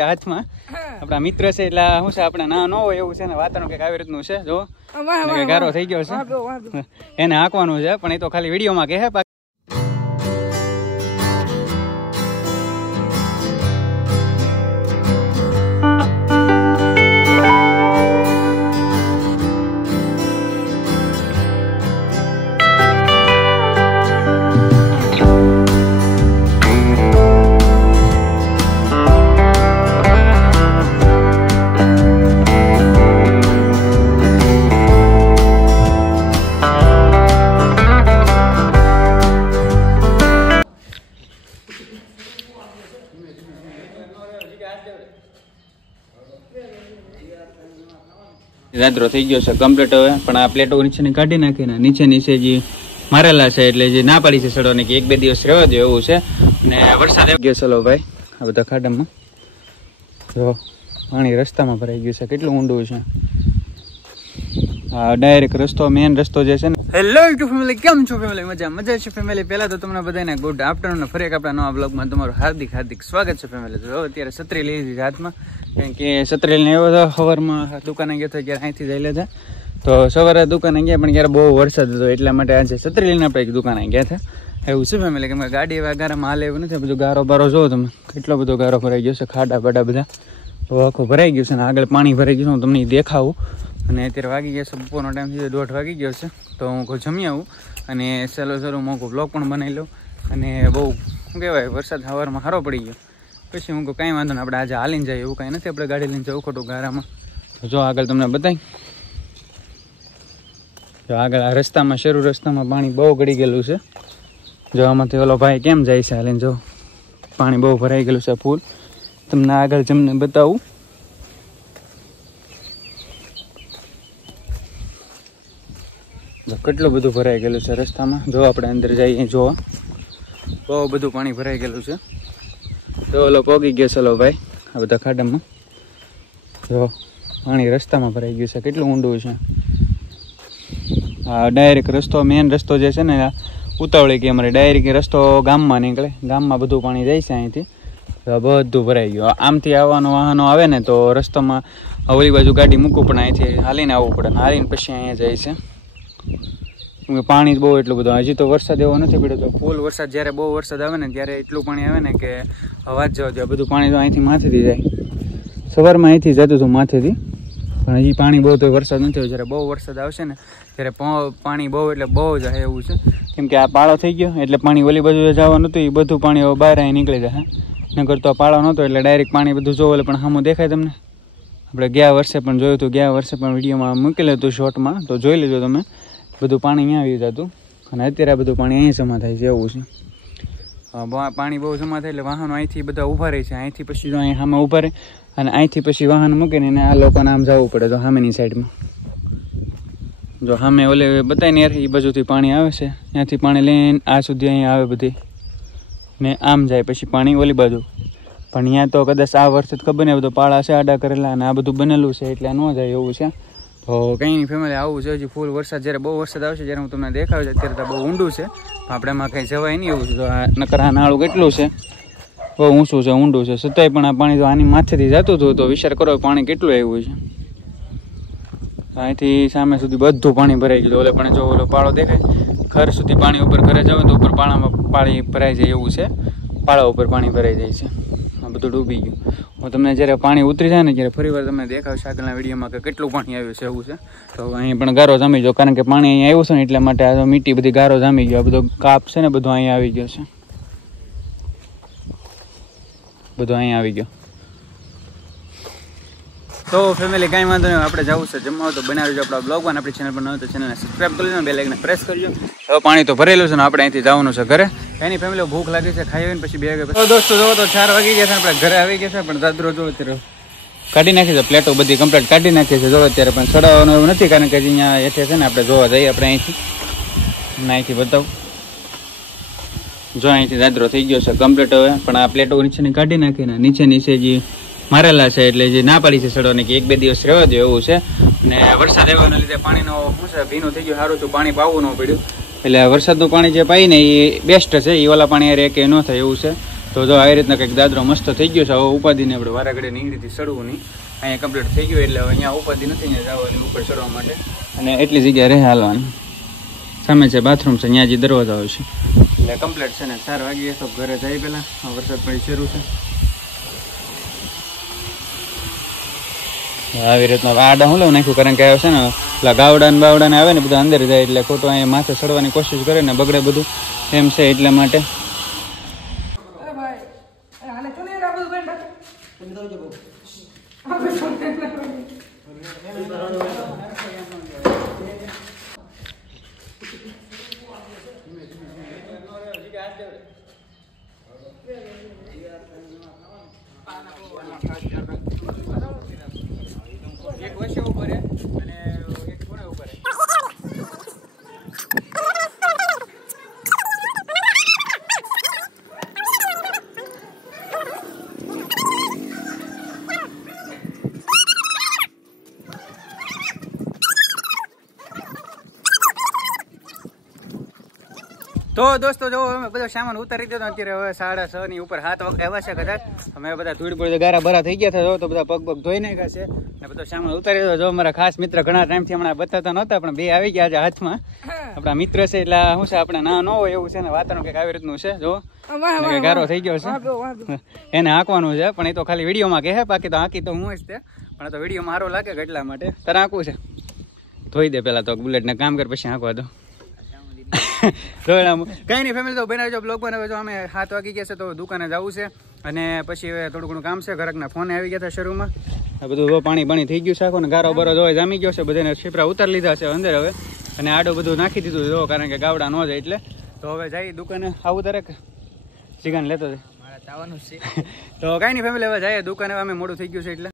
હાથમાં આપણા મિત્ર છે એટલે શું છે આપણે ના ન હોય એવું છે ને વાતાવરણ કંઈક આવી રીતનું છે જો ગારો થઈ ગયો છે એને હાંકવાનું છે પણ એ તો ખાલી વિડીયોમાં કહે રાત્રો થઈ ગયો છે કમ્પ્લીટ હવે પણ આ પ્લેટો નીચે કાઢી નાખીને નીચે જે મારેલા છે એટલે જે ના પાડી છે સડવાની કે 1-2 દિવસ રહેવા દો એવું છે અને વરસાદ આવી ગયો. ચલો ભાઈ આ બધા ખાડામાં જો પાણી રસ્તામાં ભરાઈ ગયું છે કેટલું ઊંડું છે. હા ડાયરેક્ટ રસ્તો મેન રસ્તો જે છે ને. હેલો યુટ્યુબ ફેમિલી, કેમ છો ફેમિલી? મજા છે ફેમિલી. પહેલા તો તમને બધાને ગુડ આફ્ટરનૂન. ફરી એક આપણા નવા બ્લોગમાં તમારું હાર્દિક સ્વાગત છે ફેમિલી. તો અત્યારે છત્રી લઈ લીધી હાથમાં કારણ કે છત્રી લઈને આવ્યો હતો સવારમાં દુકાને ગયો હતો ત્યારે અહીંથી જઈ લેતા તો સવારે દુકાને ગયા પણ ત્યારે બહુ વરસાદ હતો એટલા માટે આજે છત્રી લઈને આપણે દુકાને ગયા હતા એવું છે ફેમિલી. કેમ કે ગાડી એવા ગારામાં હાલે એવું નથી. બધું ગારો બારો જોવો તમે કેટલો બધો ગારો ભરાઈ ગયો છે, ખાડા બાડા બધા આખું ભરાઈ ગયું છે અને આગળ પાણી ભરાઈ ગયું છે. હું તમને દેખાવું અને અત્યારે વાગી ગયા છે બપોરનો ટાઈમ છે 1:30 વાગી ગયો છે તો હું જમી આવું અને ચાલો મોકો બ્લોગ પણ બનાવી લઉં અને બહુ શું કહેવાય વરસાદ સવારમાં સારો પડી ગયો પછી હું કાંઈ વાંધો નહીં આપણે આજે હાલીને જાય એવું કાંઈ નથી. આપણે ગાડી લઈને જવું ખોટું ગારામાં. જો આગળ તમને બતાવી જો આગળ આ રસ્તામાં શરૂ રસ્તામાં પાણી બહુ ગળી ગયેલું છે. જો આમાંથી ઓલો ભાઈ કેમ જાય છે હાલીને જો પાણી બહુ ભરાઈ ગયેલું છે ફૂલ. તમને આગળ જમને બતાવું કેટલું બધું ભરાઈ ગયેલું છે રસ્તામાં. જો આપણે અંદર જઈએ જોવા બહુ બધું પાણી ભરાઈ ગયેલું છે. તો ઓલો પોગી ગયો ચલો ભાઈ આ બધા ખાડામાં જો પાણી રસ્તામાં ભરાઈ ગયું છે કેટલું ઊંડું છે. હા ડાયરેક્ટ રસ્તો મેન રસ્તો જે છે ને ઉતાવળી કે અમારે ડાયરેક્ટ રસ્તો ગામમાં નીકળે. ગામમાં બધું પાણી જાય છે અહીંથી બધું ભરાઈ ગયું. આમથી આવવાનું વાહનો આવે ને તો રસ્તામાં ઓલી બાજુ ગાડી મૂકવું પણ અહીંથી હાલીને આવવું પડે. હાલીને પછી અહીંયા જાય છે કેમ કે પાણી બહુ એટલું બધું. હજી તો વરસાદ એવો નથી પડ્યો તો ફૂલ વરસાદ જ્યારે બહુ વરસાદ આવે ને ત્યારે એટલું પાણી આવે ને કે અવાજ જવા દે. બધું પાણી તો અહીંથી માથેથી જાય. સવારમાં અહીંથી જતું હતું માથેથી પણ હજી પાણી બહુ તો વરસાદ નથી. જ્યારે બહુ વરસાદ આવશે ને ત્યારે પાણી બહુ એટલે બહુ જાય એવું છે કેમ કે આ પાળો થઈ ગયો એટલે પાણી ઓલી બાજુ જવાનું હતું એ બધું પાણી બહાર અહીં નીકળી જાય. નકર તો પાળો નહોતો એટલે ડાયરેક્ટ પાણી બધું જોવો એટલે પણ સામું દેખાય તમને. આપણે ગયા વર્ષે પણ જોયું હતું, ગયા વર્ષે પણ વિડીયોમાં મૂકેલું હતું શોર્ટમાં તો જોઈ લેજો તમે. બધું પાણી અહીંયા આવી જતું અને અત્યારે બધું પાણી અહીં જમા થાય છે એવું છે. પાણી બહુ જમા થાય એટલે વાહનો અહીંથી બધા ઊભા રહે છે. અહીંથી પછી જો અહીં સામે ઊભા રહે અને અહીંથી પછી વાહન મૂકીને એને આ લોકોને આમ જવું પડે તો સામેની સાઈડમાં જો સામે ઓલે બતાવીને યાર એ બાજુથી પાણી આવે છે ત્યાંથી પાણી લઈને આ સુધી અહીંયા આવે બધી ને આમ જાય પછી પાણી ઓલી બાજુ. પણ અહીંયા તો કદાચ આ વર્ષે ખબર નહીં બધો પાળા છે આડા કરેલા અને આ બધું બનેલું છે એટલે ન જાય એવું છે. તો કંઈ નહીં ફેમિલી આવું છે. હજી ફૂલ વરસાદ જ્યારે બહુ વરસાદ આવશે જ્યારે હું તમને દેખાડું છું. અત્યારે તો બહુ ઊંડું છે આપણે એમાં કંઈ જવાય નહીં એવું છે. તો આ નકર આ નાળું કેટલું છે બહુ ઊંચું છે ઊંડું છે છતાંય પણ આ પાણી તો આની માથેથી જતું હતું તો વિચાર કરો પાણી કેટલું આવ્યું છે. અહીંથી સામે સુધી બધું પાણી ભરાઈ ગયું. ઓલે પણ જો ઓલો પાળો દેખાય ઘર સુધી પાણી ઉપર ઘરે જાવ તો ઉપર પાળામાં પાણી ભરાઈ જાય એવું છે. પાળા ઉપર પાણી ભરાઈ જાય છે. આ બધું ડૂબી ગયું. હું તમને જ્યારે પાણી ઉતરી જાય ને ત્યારે ફરીવાર તમને દેખાડશે આગળના વિડીયોમાં કે કેટલું પાણી આવ્યું છે એવું છે. તો અહીં પણ ગારો જામી ગયો કારણ કે પાણી અહીંયા આવ્યું છે ને એટલા માટે આ મીઠી બધી ગારો જામી ગયો. આ બધો કાપ છે ને બધું અહીંયા આવી ગયો છે. બધું અહીંયા આવી ગયો. તો ફેમિલી કાંઈ વાંધો નહીં આપણે જવું છે જમવા તો બનાવી લેજો આપણા બ્લોગમાં. આપણી ચેનલ પર ન હોય તો ચેનલને સબસ્ક્રાઈબ કરી લેજો, બેલ આઇકન પ્રેસ કરજો. હવે પાણી તો ભરેલું છે ને આપણે અહીંથી જવાનું છે ઘરે. એની ફેમિલી ભૂખ લાગી છે ખાઈ આવીને પછી 2 વાગે પછી દોસ્તો જોવો તો 4 વાગી ગયા છે આપણે ઘરે આવી ગયા છે. પણ દાદરો જો અત્યારે કાઢી નાખી છે પ્લેટો બધી કમ્પ્લીટ કાઢી નાખી છે. જો અત્યારે પણ ચડાવવાનું એવું નથી કારણ કે અહીંયા હેઠે છે ને આપણે જોવા જઈએ આપણે અહીંથી બતાવું જો અહીંથી દાદરો થઈ ગયો છે કમ્પ્લીટ હવે. પણ આ પ્લેટો નીચેની કાઢી નાખીને નીચે જે મારેલા છે એટલે જે ના પાડી છે સડવાની કે 1-2 દિવસ રહેવા દો એવું છે. અને વરસાદ આવવાના લીધે પાણીનો શું છે ભીનું થઈ ગયું સારું તો પાણી પાવું ન પડ્યું એટલે વરસાદનું પાણી જે પાઈ ને એ બેસ્ટ છે. એ ઓલા પાણી યારે કે ન થાય એવું છે. તો જો આવી રીતના કંઈક દાદરો મસ્ત થઈ ગયો છે. હવે ઉપાધિને આપણે વારા ઘડે નીકળીથી ચડવું નહીં. અહીંયા કમ્પ્લીટ થઈ ગયું એટલે હવે અહીંયા ઉપાધિ નથી અહીંયા જવાની ઉપર ચડવા માટે. અને એટલી જગ્યાએ રહે હાલવાની. સામે છે બાથરૂમ છે, ત્યાં જે દરવાજા હોય છે એટલે કમ્પ્લીટ છે ને 4 વાગ્યે તો ઘરે જાય. પહેલાં વરસાદ પડી શરૂ છે. આવી રીતના આડા હું લઉં નાખ્યું કારણ કે આવે છે ને પેલા ગાવડાને આવે ને બધા અંદર જાય એટલે ખોટું અહીંયા માથે ચડવાની કોશિશ કરે ને બગડે બધું એમ છે એટલા માટે. એક વર્ષે ઉપર અને એક ખૂણે ઉપર. તો દોસ્તો જો અમે બધો સામાન ઉતારી દીધો. અત્યારે હવે 6:30 ની ઉપર 7 વાગે આવ્યા છે કદાચ. અમે બધા ધૂળ પડી ગારા ભરા થઈ ગયા હતા તો બધા પગ ધોઈ નાખ્યા છે ને બધો સામાન ઉતારી દીધો. જો અમારા ખાસ મિત્ર ઘણા ટાઈમથી હમણાં બતાતા નહોતા પણ 2 આવી ગયા આજે હાથમાં. આપણા મિત્ર છે એટલે શું છે આપણે ના ન હોય એવું છે ને વાતાવરણ કંઈક આવી રીતનું છે. જો ગારો થઈ ગયો છે એને હાંકવાનું છે પણ એ તો ખાલી વિડીયોમાં કહે, બાકી તો હાંકી તો હું જ તે પણ તો વિડીયોમાં સારો લાગે એટલા માટે. તારે હાંકવું છે ધોઈ દે પેલા તો બુલેટને કામ કર પછી હાંકવા દો. કઈ નહીં ફેમિલી તો બનાવજો બ્લોગ બનાવજો. અમે 7 વાગી ગયા છે તો દુકાને જવું છે અને પછી હવે થોડું ઘણું કામ છે. ઘરકના ફોન આવી ગયા હતા શરૂમાં. બધું પાણી થઈ ગયું છે આખો ને ગારો બરો જો જામી ગયો છે. બધાને છીપરા ઉતારી લીધા છે અંદર હવે અને આડો બધું નાખી દીધું જો કારણ કે ગાવડા ન જાય એટલે. તો હવે જઈ દુકાને આવું દરેક સિગાન લેતો જાય તો કઈ નહીં ફેમિલી હવે જાય દુકાને. અમે મોડું થઈ ગયું છે એટલે